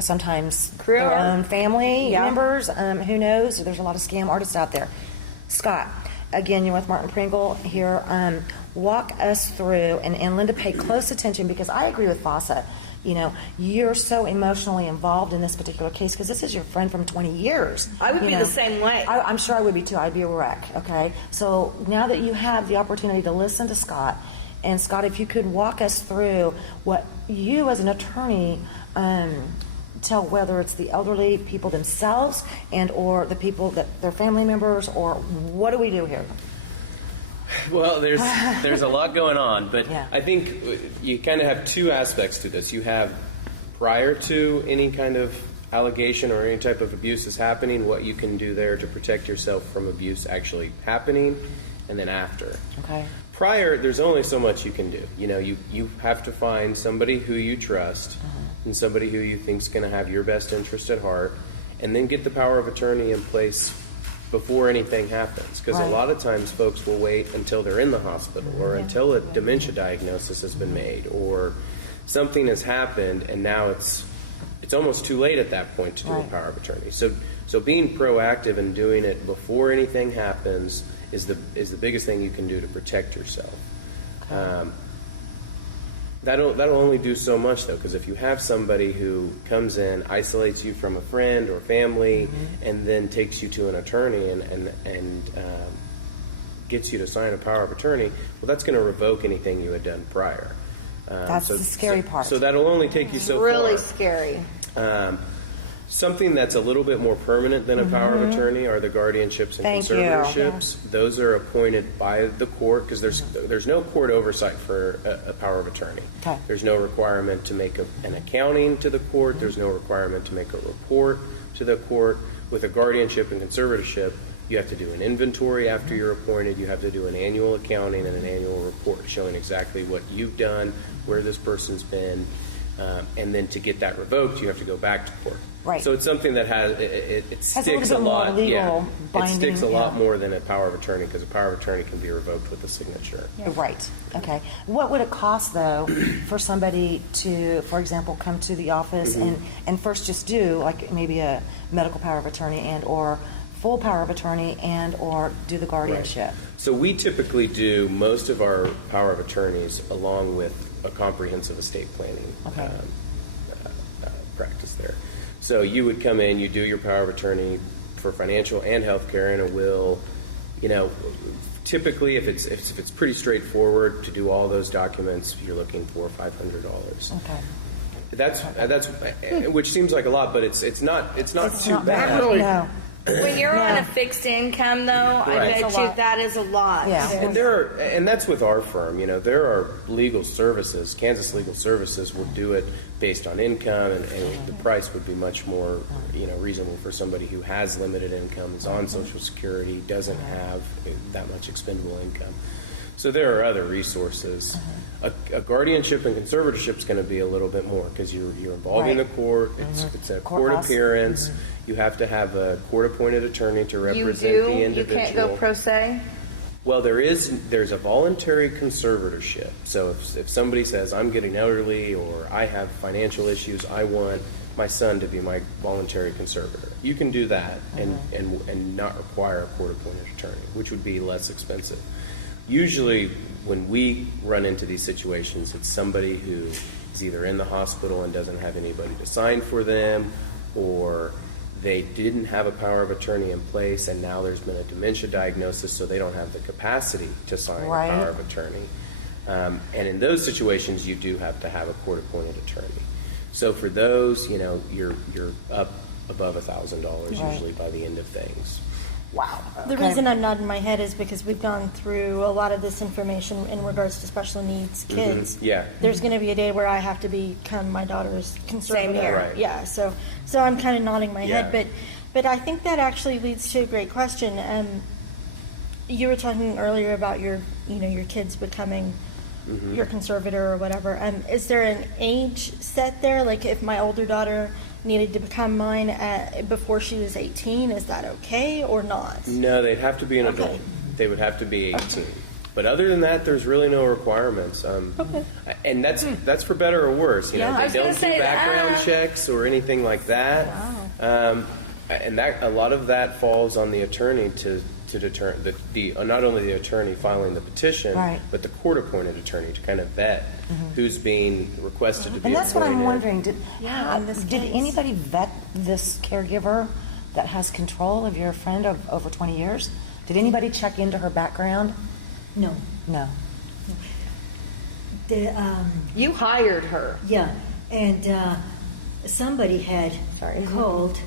sometimes their own family members. Who knows? There's a lot of scam artists out there. Scott, again, you're with Martin Pringle here. Walk us through, and Linda, pay close attention because I agree with Vasa. You know, you're so emotionally involved in this particular case because this is your friend from 20 years. I would be the same way. I'm sure I would be too. I'd be a wreck, okay? So now that you have the opportunity to listen to Scott, and Scott, if you could walk us through what you as an attorney tell, whether it's the elderly people themselves and or the people that their family members, or what do we do here? Well, there's a lot going on, but I think you kind of have two aspects to this. You have prior to any kind of allegation or any type of abuse is happening, what you can do there to protect yourself from abuse actually happening, and then after. Okay. Prior, there's only so much you can do. You know, you have to find somebody who you trust and somebody who you think is going to have your best interest at heart, and then get the power of attorney in place before anything happens, because a lot of times folks will wait until they're in the hospital or until a dementia diagnosis has been made or something has happened, and now it's almost too late at that point to do a power of attorney. So being proactive and doing it before anything happens is the biggest thing you can do to protect yourself. That'll only do so much, though, because if you have somebody who comes in, isolates you from a friend or family, and then takes you to an attorney and gets you to sign a power of attorney, well, that's going to revoke anything you had done prior. That's the scary part. So that'll only take you so far. Really scary. Something that's a little bit more permanent than a power of attorney are the guardianships and conservatorships. Those are appointed by the court because there's no court oversight for a power of attorney. Okay. There's no requirement to make an accounting to the court. There's no requirement to make a report to the court. With a guardianship and conservatorship, you have to do an inventory after you're appointed. You have to do an annual accounting and an annual report showing exactly what you've done, where this person's been, and then to get that revoked, you have to go back to court. Right. So it's something that it sticks a lot. It sticks a lot more than a power of attorney because a power of attorney can be revoked with a signature. Right. Okay. What would it cost, though, for somebody to, for example, come to the office and first just do like maybe a medical power of attorney and or full power of attorney and or do the guardianship? Right. So we typically do most of our power of attorneys along with a comprehensive estate planning practice there. So you would come in, you do your power of attorney for financial and health care and a will. You know, typically if it's pretty straightforward to do all those documents, you're looking for $500. Okay. That's which seems like a lot, but it's not too bad. Really. No. When you're on a fixed income, though, I bet you that is a lot. Yeah. And that's with our firm. You know, there are legal services. Kansas Legal Services will do it based on income, and the price would be much more, reasonable for somebody who has limited income, is on Social Security, doesn't have that much expendable income. So there are other resources. A guardianship and conservatorship is going to be a little bit more because you're involving the court. It's a court appearance. You have to have a court-appointed attorney to represent the individual. You can't go pro se? Well, there's a voluntary conservatorship. So if somebody says, I'm getting elderly or I have financial issues, I want my son to be my voluntary conservator. You can do that and not require a court-appointed attorney, which would be less expensive. Usually when we run into these situations, it's somebody who is either in the hospital and doesn't have anybody to sign for them, or they didn't have a power of attorney in place and now there's been a dementia diagnosis, so they don't have the capacity to sign a power of attorney. And in those situations, you do have to have a court-appointed attorney. So for those, you're up above $1,000 usually by the end of things. Wow. The reason I'm nodding my head is because we've gone through a lot of this information in regards to special needs kids. Yeah. There's going to be a day where I have to become my daughter's conservator. Same here. Right. Yeah. So I'm kind of nodding my head, but I think that actually leads to a great question. You were talking earlier about your kids becoming your conservator or whatever. Is there an age set there? Like if my older daughter needed to become mine before she was 18, is that okay or not? No, they'd have to be an adult. They would have to be 18. But other than that, there's really no requirements. And that's for better or worse. You know, they don't do background checks or anything like that. Wow. And that a lot of that falls on the attorney to determine not only the attorney filing the petition, but the court-appointed attorney to kind of vet who's being requested to be appointed. And that's what I'm wondering. Did anybody vet this caregiver that has control of your friend of over 20 years? Did anybody check into her background? No. No. You hired her. Yeah, and somebody had called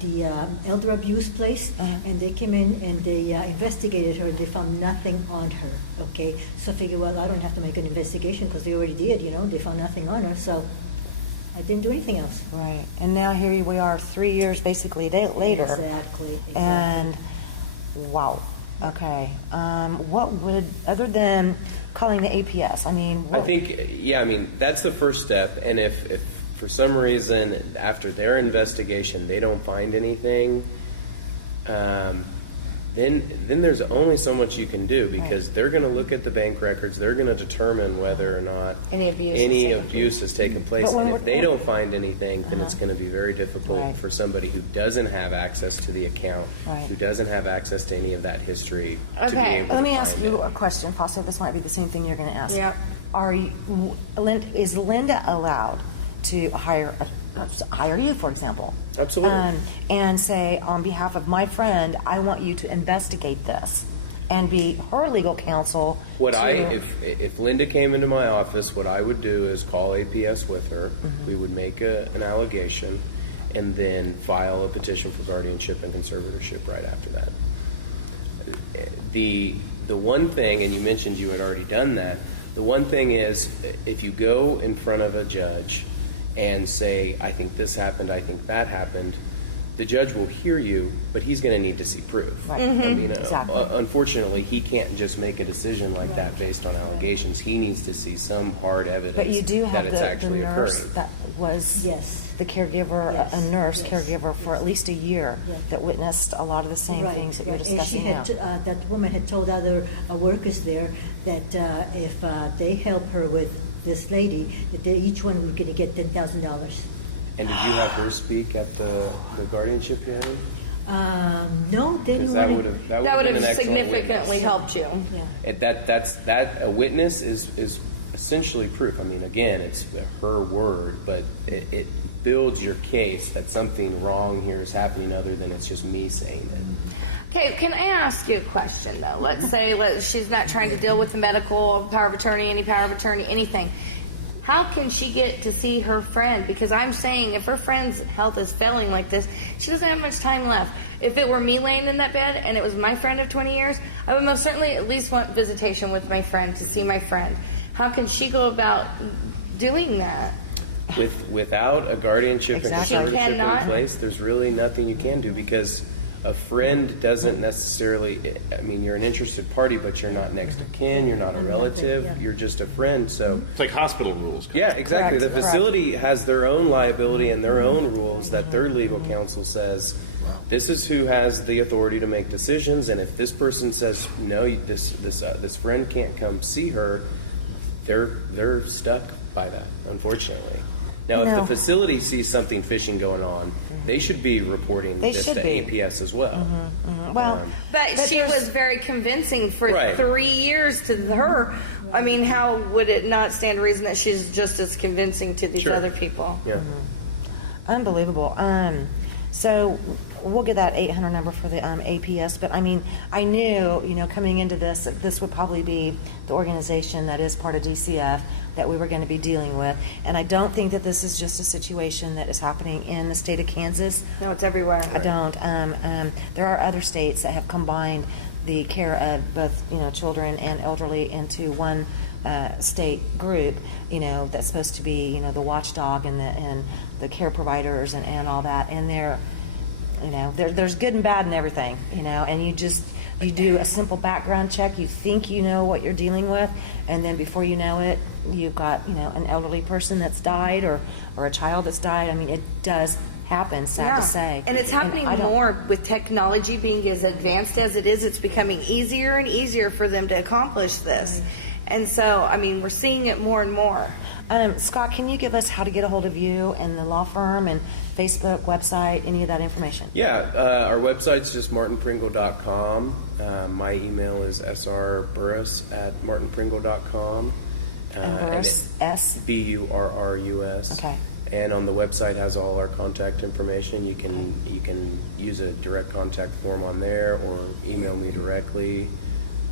the elder abuse place, and they came in and they investigated her. They found nothing on her. Okay, so I figured, well, I don't have to make an investigation because they already did. You know, they found nothing on her, so I didn't do anything else. Right, and now here we are, 3 years basically later. Exactly. And wow. Okay. What would, other than calling the APS? I mean, I think, that's the first step. And if for some reason after their investigation they don't find anything, then there's only so much you can do, because they're going to look at the bank records. They're going to determine whether or not any abuse has taken place. And if they don't find anything, then it's going to be very difficult for somebody who doesn't have access to the account, who doesn't have access to any of that history, to be able to let me find ask you it. a question, Fausto. This might be the same thing you're going to ask. Yep. Is Linda allowed to hire you, for example? Absolutely. And say, on behalf of my friend, I want you to investigate this, and be her legal counsel. If Linda came into my office, what I would do is call APS with her. We would make an allegation, and then file a petition for guardianship and conservatorship right after that. The one thing, and you mentioned you had already done that, the one thing is, if you go in front of a judge and say, I think this happened, I think that happened, the judge will hear you, but he's going to need to see proof. Right. I mean, unfortunately, he can't just make a decision like that based on allegations. He needs to see some hard evidence But you do have that it's the actually nurse occurring. that was the caregiver, a nurse caregiver for at least a year, that witnessed a lot of the same things that you're discussing now. And she had that woman had told other workers there that if they help her with this lady, that each one was going to get $10,000. And did you have her speak at the guardianship hearing? No, they didn't. That would have significantly helped you. Yeah. A witness is essentially proof. I mean, again, it's her word, but it builds your case that something wrong here is happening, other than it's just me saying it. Okay, can I ask you a question, though? Let's say she's not trying to deal with the medical power of attorney, any power of attorney, anything. How can she get to see her friend? Because I'm saying, if her friend's health is failing like this, she doesn't have much time left. If it were me laying in that bed and it was my friend of 20 years, I would most certainly at least want visitation with my friend, to see my friend. How can she go about doing that? Without a guardianship and conservatorship in place, there's really nothing you can do, because a friend doesn't necessarily, I mean, you're an interested party, but you're not next of kin, you're not a relative, you're just a friend. So it's like hospital rules. Yeah, exactly. The facility has their own liability and their own rules that their legal counsel says, this is who has the authority to make decisions, and if this person says, no, this friend can't come see her, they're stuck by that, unfortunately. Now, if the facility sees something fishy going on, they should be reporting this to APS as well. Well, but she was very convincing for 3 years to her. I mean, how would it not stand to reason that she's just as convincing to these other people? Yeah. Unbelievable. So we'll get that 800 number for the APS, but I mean, I knew, coming into this, that this would probably be the organization that is part of DCF that we were going to be dealing with. And I don't think that this is just a situation that is happening in the state of Kansas. No, it's everywhere. I don't. There are other states that have combined the care of both, children and elderly into one state group, that's supposed to be, the watchdog and the care providers and all that. And there's good and bad in everything, and You do a simple background check. You think you know what you're dealing with, and then before you know it, you've got an elderly person that's died or a child that's died. I mean, it does happen, sad to say. And it's happening more with technology being as advanced as it is. It's becoming easier and easier for them to accomplish this. Right. And so, I mean, we're seeing it more and more. Scott, can you give us how to get a hold of you and the law firm and Facebook, website, any of that information? Yeah, our website's just martinpringle.com. My email is srburrus@martinpringle.com. Burrus, S? B-U-R-R-U-S. Okay. And on the website has all our contact information. You can use a direct contact form on there or email me directly.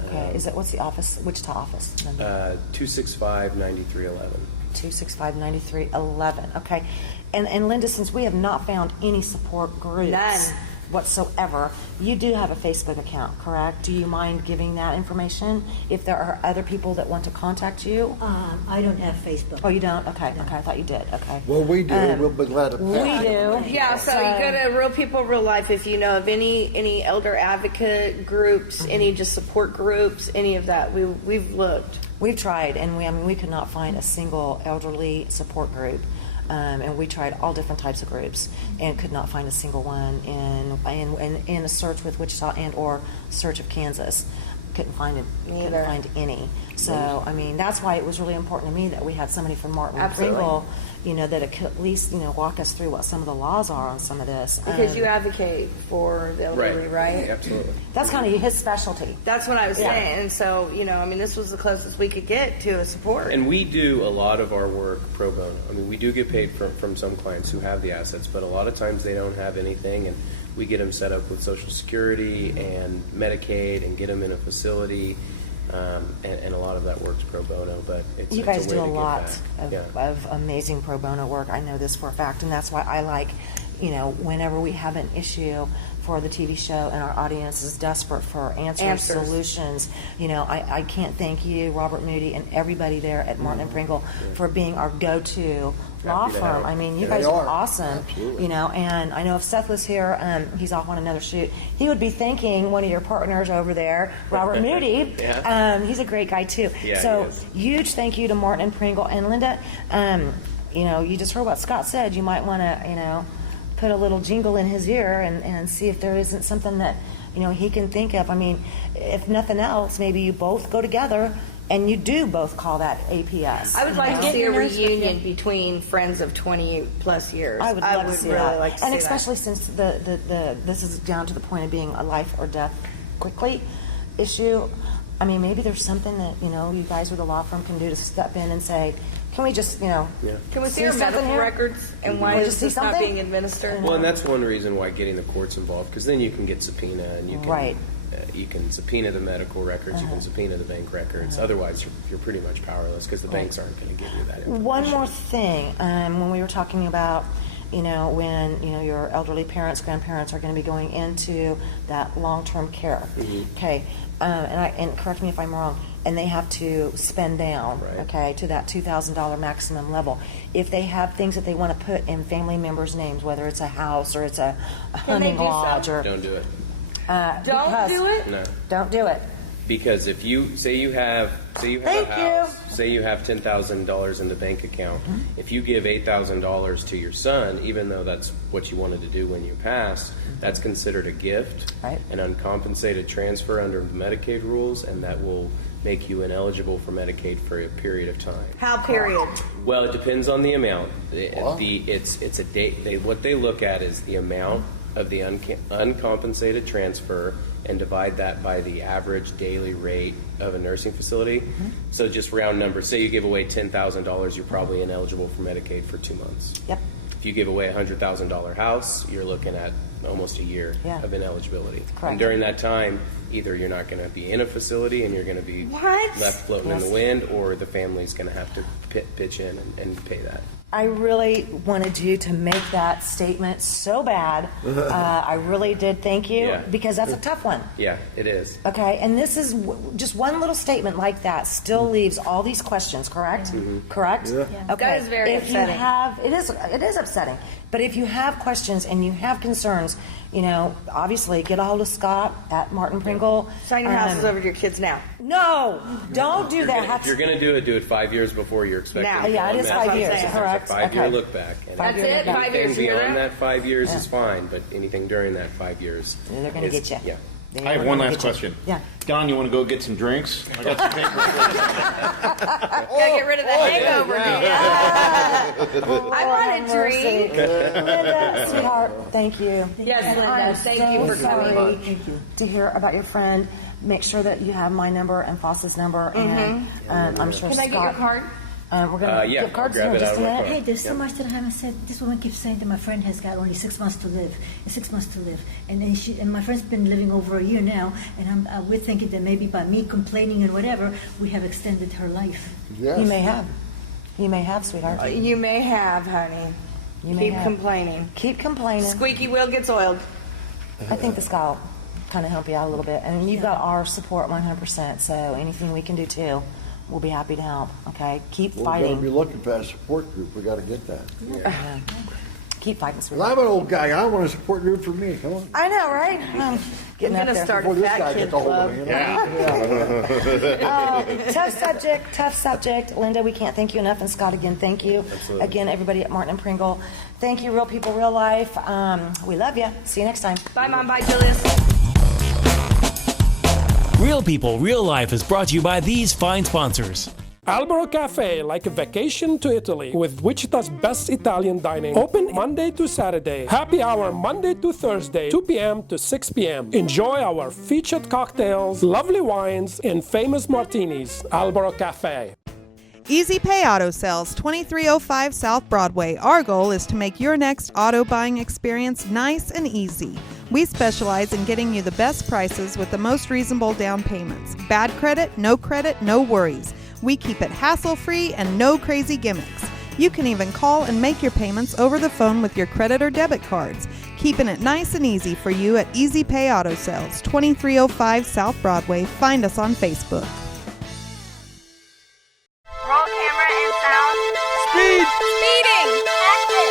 Okay. What's the office? Wichita office number? 265-9311. 265-9311. Okay. And Linda, since we have not found any support groups whatsoever, you do have a Facebook account, correct? Do you mind giving that information if there are other people that want to contact you? I don't have Facebook. Oh, you don't? Okay. Okay. I thought you did. Okay. Well, we do. We'll be glad to pass We do. Yeah, so you go to Real People, Real Life if you know of any elder advocate groups, any just support groups, any of that. We've looked. We've tried, and we could not find a single elderly support group. And we tried all different types of groups and could not find a single one in a search with Wichita and or search of Kansas. Couldn't find it. Couldn't find any. So I mean, that's why it was really important to me that we had somebody from Martin Pringle, that could at least walk us through what some of the laws are on some of this. Because you advocate for the elderly, right? Absolutely. That's kind of his specialty. That's what I was saying. And so, I mean, this was the closest we could get to a support. And we do a lot of our work pro bono. I mean, we do get paid from some clients who have the assets, but a lot of times they don't have anything, and we get them set up with Social Security and Medicaid and get them in a facility. And a lot of that work's pro bono, but you guys it's a do way a to lot get back. of amazing pro bono work. I know this for a fact, and that's why I like, whenever we have an issue for the TV show and our audience is desperate for answers. Solutions. I can't thank you, Robert Moody, and everybody there at Martin and Pringle for being our go-to law firm. I mean, you guys are awesome. Absolutely. And I know if Seth was here, he's off on another shoot, he would be thanking one of your partners over there, Robert Moody. He's a great guy too. Yeah, so he is. huge thank you to Martin and Pringle. And Linda, you just heard what Scott said. You might want to, put a little jingle in his ear and see if there isn't something that, he can think of. I mean, if nothing else, maybe you both go together and you do both call that APS. I would like to see a reunion between friends of 20 plus years. I would love to see really that. like to and see especially since this is down to the point of being a life or death quickly issue. I mean, maybe there's something that, you guys with the law firm can do to step in and say, can we just, Can we see our medical records and why is this not being administered? Well, and that's one reason why getting the courts involved, because then you can get subpoena and you can you can subpoena the medical records, you can subpoena the bank records. Otherwise, you're pretty much powerless because the banks aren't going to give you that information. One more thing, when we were talking about, when your elderly parents, grandparents are going to be going into that long-term care. Okay, and correct me if I'm wrong. And they have to spend down, okay, to that $2,000 maximum level. If they have things that they want to put in family members' names, whether it's a house or it's a hunting lodge, or don't do it. Don't do it. No, don't do it. Because if you say you have a house, say you have $10,000 in the bank account, if you give $8,000 to your son, even though that's what you wanted to do when you passed, that's considered a gift, an uncompensated transfer under the Medicaid rules, and that will make you ineligible for Medicaid for a period of time. How period? Well, it depends on the amount. It's a date. What they look at is the amount of the uncompensated transfer and divide that by the average daily rate of a nursing facility. So just round numbers. Say you give away $10,000, you're probably ineligible for Medicaid for 2 months. Yep. If you give away a $100,000 house, you're looking at almost a year of ineligibility. Correct. And during that time, either you're not going to be in a facility and you're going to be left floating in the wind, or the family's going to have to pitch in and pay that. I really wanted you to make that statement so bad. I really did. Thank you, because that's a tough one. Yeah, it is. Okay, and this is just one little statement like that still leaves all these questions. Correct? Correct. Okay. That is very upsetting. It is upsetting. But if you have questions and you have concerns, obviously get a hold of Scott at Martin Pringle. Sign your houses over to your kids now. No, don't do that. If you're going to do it 5 years before you're expecting. Now. to Yeah, go it on is that. 5 years, It's correct. a 5-year Okay. look back. And That's it? 5 years. anything You hear beyond that? that 5 years is fine, but anything during that 5 years. They're going to get you. Yeah. I have one last question. Yeah. Don, you want to go get some drinks? I got some paper. Gotta get rid of the hangover, I want a drink. Linda, sweetheart, thank you. Yes, And Linda, I'm thank so you for coming. sorry to hear about your friend. Make sure that you have my number and Foss's number, and I'm sure Can I Scott. get your card? We're going to Yeah, give cards I'll grab in it just out a of my minute. car. Hey, there's so much that I haven't said. This woman keeps saying that my friend has got only 6 months to live. And then my friend's been living over a year now, and we're thinking that maybe by me complaining and whatever, we have extended her life. Yes. You may have. You may have, sweetheart. You may have, honey. You may Keep have. complaining. Keep complaining. Squeaky wheel gets oiled. I think the Scott will kind of help you out a little bit. And you've got our support 100%, so anything we can do too, we'll be happy to help. Okay? Keep We're going to be fighting. looking for a support group. We got to get that. Keep fighting, Well, sweetheart. I'm an old guy. I want a support group for me. Come on. I know, right? Getting I'm up gonna there. start Before a this fat guy kid gets a hold club. of me. Tough subject, tough subject. Linda, we can't thank you enough. And Scott, again, thank you. Absolutely. Again, everybody at Martin and Pringle. Thank you, Real People, Real Life. We love you. See you next time. Bye, Mom. Bye, Julius. Real People, Real Life is brought to you by these fine sponsors. Albero Cafe, like a vacation to Italy, with Wichita's best Italian dining. Open Monday to Saturday. Happy hour Monday to Thursday, 2 p.m. to 6 p.m. Enjoy our featured cocktails, lovely wines, and famous martinis. Albero Cafe. Easy Pay Auto Sales, 2305 South Broadway. Our goal is to make your next auto buying experience nice and easy. We specialize in getting you the best prices with the most reasonable down payments. Bad credit, no worries. We keep it hassle-free and no crazy gimmicks. You can even call and make your payments over the phone with your credit or debit cards. Keeping it nice and easy for you at Easy Pay Auto Sales, 2305 South Broadway. Find us on Facebook. Roll camera and sound. Speed! Speeding. Action.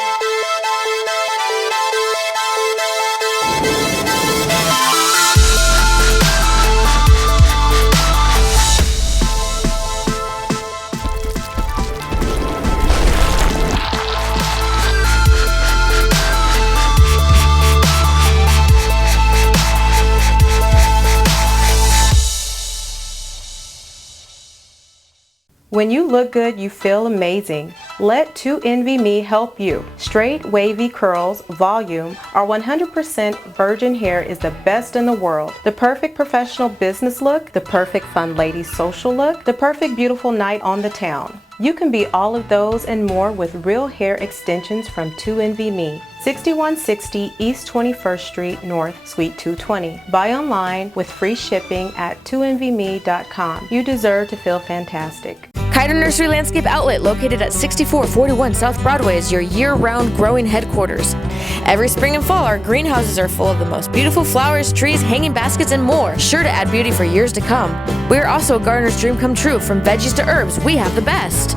When you look good, you feel amazing. Let 2NVMe help you. Straight, wavy curls, volume, or 100% virgin hair is the best in the world. The perfect professional business look, the perfect fun lady social look, the perfect beautiful night on the town. You can be all of those and more with real hair extensions from 2NVMe. 6160 East 21st Street North, Suite 220. Buy online with free shipping at 2NVMe.com. You deserve to feel fantastic. Kiter Nursery Landscape Outlet, located at 6441 South Broadway, is your year-round growing headquarters. Every spring and fall, our greenhouses are full of the most beautiful flowers, trees, hanging baskets, and more, sure to add beauty for years to come. We are also a gardener's dream come true. From veggies to herbs, we have the best.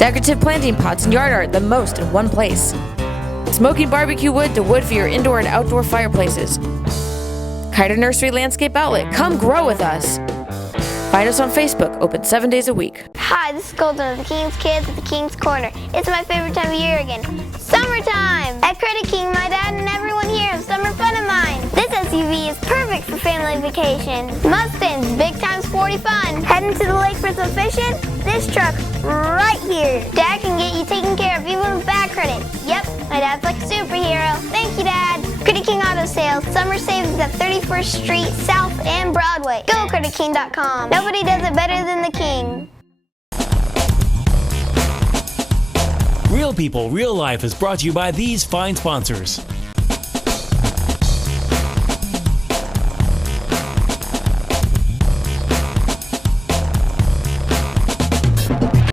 Decorative planting pots and yard art, the most in one place. Smoking barbecue wood to wood for your indoor and outdoor fireplaces. Kiter Nursery Landscape Outlet, come grow with us. Find us on Facebook, open 7 days a week. Hi, this is Golden of the King's Kids at the King's Corner. It's my favorite time of year again. Summertime! At Credit King, my dad and everyone here have summer fun of mine. This SUV is perfect for family vacation. Mustang's big time sporty fun. Heading to the lake for some fishing? This truck right here. Dad can get you taken care of even with bad credit. Yep, my dad's like a superhero. Thank you, Dad. Credit King Auto Sales. Summer savings at 31st Street South and Broadway. Go CreditKing.com. Nobody does it better than the King. Real People, Real Life is brought to you by these fine sponsors.